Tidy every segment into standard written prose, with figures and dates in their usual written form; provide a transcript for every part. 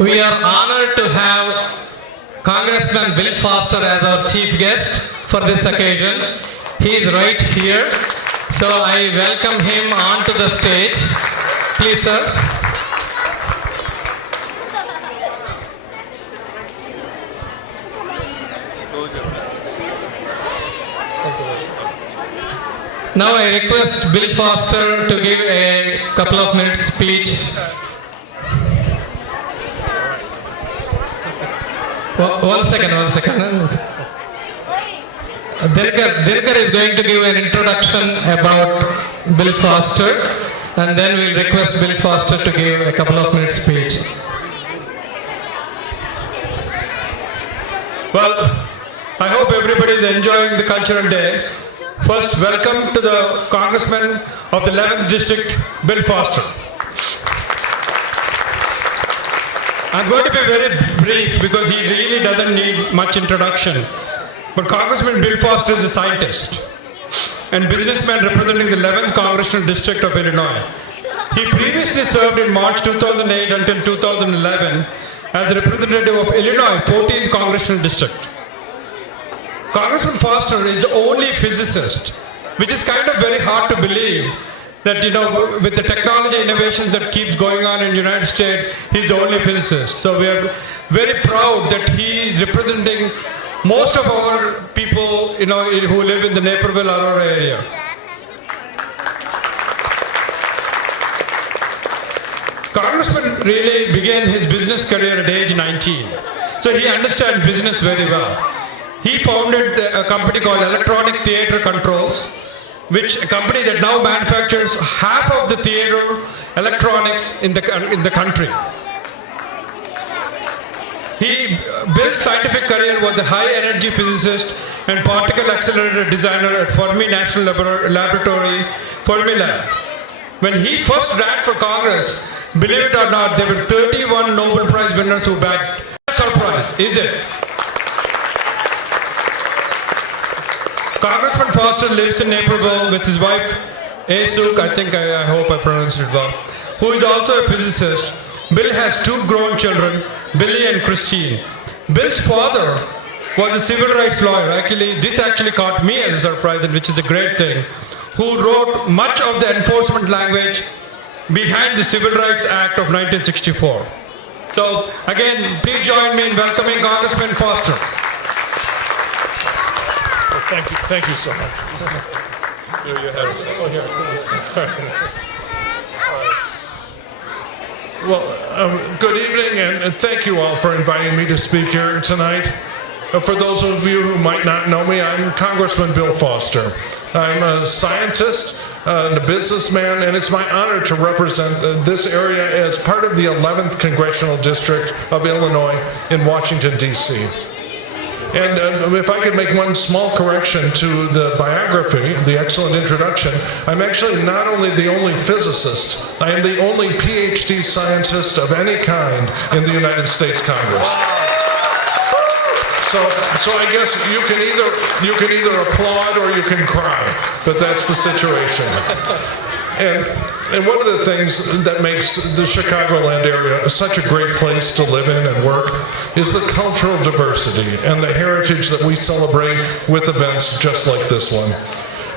We are honored to have Congressman BillFoster as our chief guest for this occasion. He is right here, so I welcome him onto the stage. Please, sir. Now I request BillFoster to give a couple of minutes speech. One second. Dilkar is going to give an introduction about BillFoster, and then we'll request BillFoster to give a couple of minutes speech. Well, I hope everybody is enjoying the cultural day. First, welcome to the Congressman of the 11th District, BillFoster. I'm going to be very brief because he really doesn't need much introduction. But Congressman BillFoster is a scientist and businessman representing the 11th Congressional District of Illinois. He previously served in March 2008 until 2011 as the representative of Illinois 14th Congressional District. Congressman Foster is the only physicist, which is kind of very hard to believe that, with the technology innovations that keeps going on in the United States, he's the only physicist. So we are very proud that he is representing most of our people, who live in the Naperville, Aurora area. Congressman really began his business career at age 19. So he understands business very well. He founded a company called Electronic Theater Controls, which a company that now manufactures half of the theater electronics in the country. Bill's scientific career was a high-energy physicist and particle accelerator designer at Fermi National Laboratory, Fermilab. When he first ran for Congress, believe it or not, there were 31 Nobel Prize winners who backed. Surprise, is it? Congressman Foster lives in Naperville with his wife, Asuk, I hope I pronounced it well, who is also a physicist. Bill has two grown children, Billy and Christine. Bill's father was a civil rights lawyer. This actually caught me as a surprise, which is a great thing, who wrote much of the enforcement language behind the Civil Rights Act of 1964. So, again, please join me in welcoming Congressman Foster. Thank you so much. Here you have it. Oh, here. Well, good evening, and thank you all for inviting me to speak here tonight. For those of you who might not know me, I'm Congressman BillFoster. I'm a scientist and a businessman, and it's my honor to represent this area as part of the 11th Congressional District of Illinois in Washington, D.C. And if I could make one small correction to the biography, the excellent introduction, I'm actually not only the only physicist, I am the only PhD scientist of any kind in the United States Congress. So I guess you can either applaud or you can cry, but that's the situation. And one of the things that makes the Chicagoland area such a great place to live in and work is the cultural diversity and the heritage that we celebrate with events just like this one.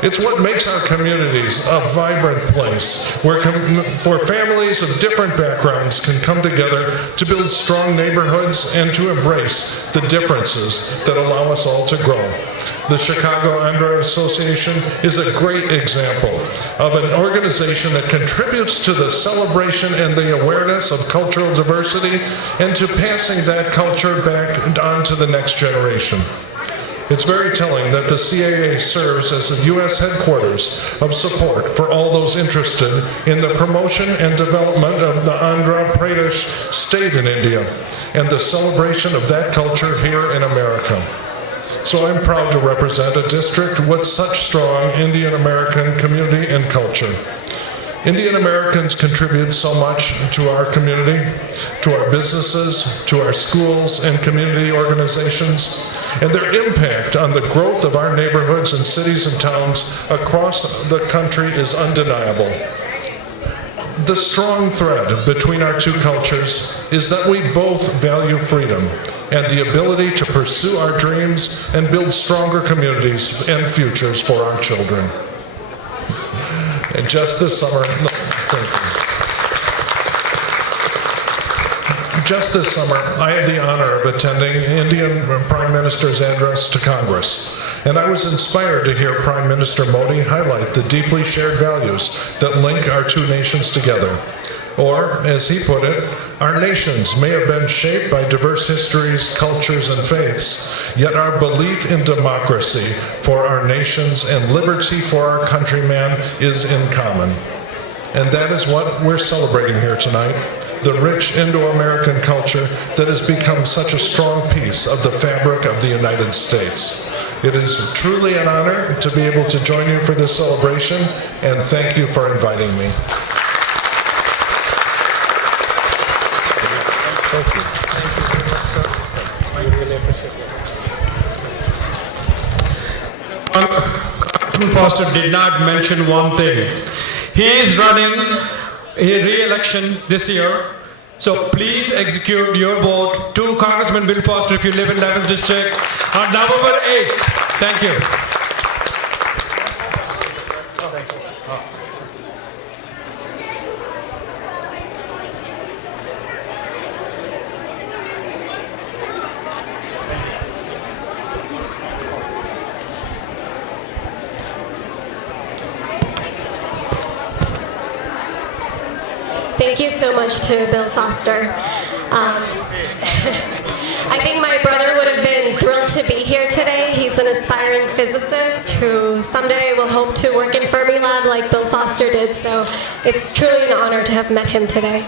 It's what makes our communities a vibrant place where families of different backgrounds can come together to build strong neighborhoods and to embrace the differences that allow us all to grow. The Chicago Andhra Association is a great example of an organization that contributes to the celebration and the awareness of cultural diversity and to passing that culture back on to the next generation. It's very telling that the CAA serves as the U.S. headquarters of support for all those interested in the promotion and development of the Andhra Pradesh state in India and the celebration of that culture here in America. So I'm proud to represent a district with such strong Indian American community and culture. Indian Americans contribute so much to our community, to our businesses, to our schools and community organizations, and their impact on the growth of our neighborhoods and cities and towns across the country is undeniable. The strong thread between our two cultures is that we both value freedom and the ability to pursue our dreams and build stronger communities and futures for our children. And just this summer, thank you. Just this summer, I had the honor of attending Indian Prime Minister's address to Congress. And I was inspired to hear Prime Minister Modi highlight the deeply shared values that link our two nations together. Or, as he put it, our nations may have been shaped by diverse histories, cultures, and faiths, yet our belief in democracy for our nations and liberty for our countrymen is in common. And that is what we're celebrating here tonight, the rich Indo-American culture that has become such a strong piece of the fabric of the United States. It is truly an honor to be able to join you for this celebration, and thank you for inviting me. Thank you. Thank you very much, sir. I really appreciate it. Congressman Foster did not mention one thing. He is running a re-election this year. So please execute your vote to Congressman Bill Foster if you live in 11th District on November 8th. Thank you. Thank you so much to Bill Foster. I think my brother would have been thrilled to be here today. He's an aspiring physicist who someday will hope to work in Fermi Lab like Bill Foster did, so it's truly an honor to have met him today.